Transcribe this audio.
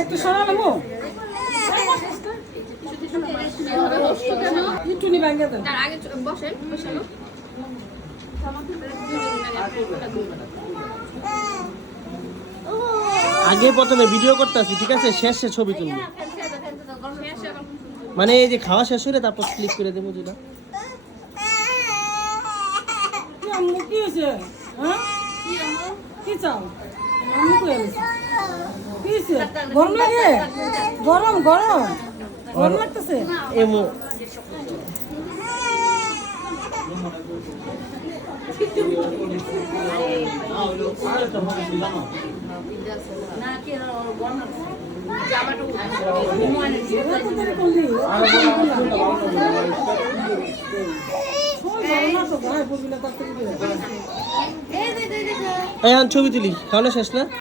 একটু সরালাম একটু নি ভাঙে দেন আগে বসেন বসালো আগে প্রথমে ভিডিও করতেছি, ঠিক আছে? শেষে ছবি তুলবো, মানে এই যে খাওয়া শেষ হলে তারপর ক্লিক করে দেবো যেটা। কি হয়েছে? কি চাও? গরম লাগে? গরম গরম গরম লাগতেছে। এমো ছবি তুলি, খাওয়ানো শেষ না?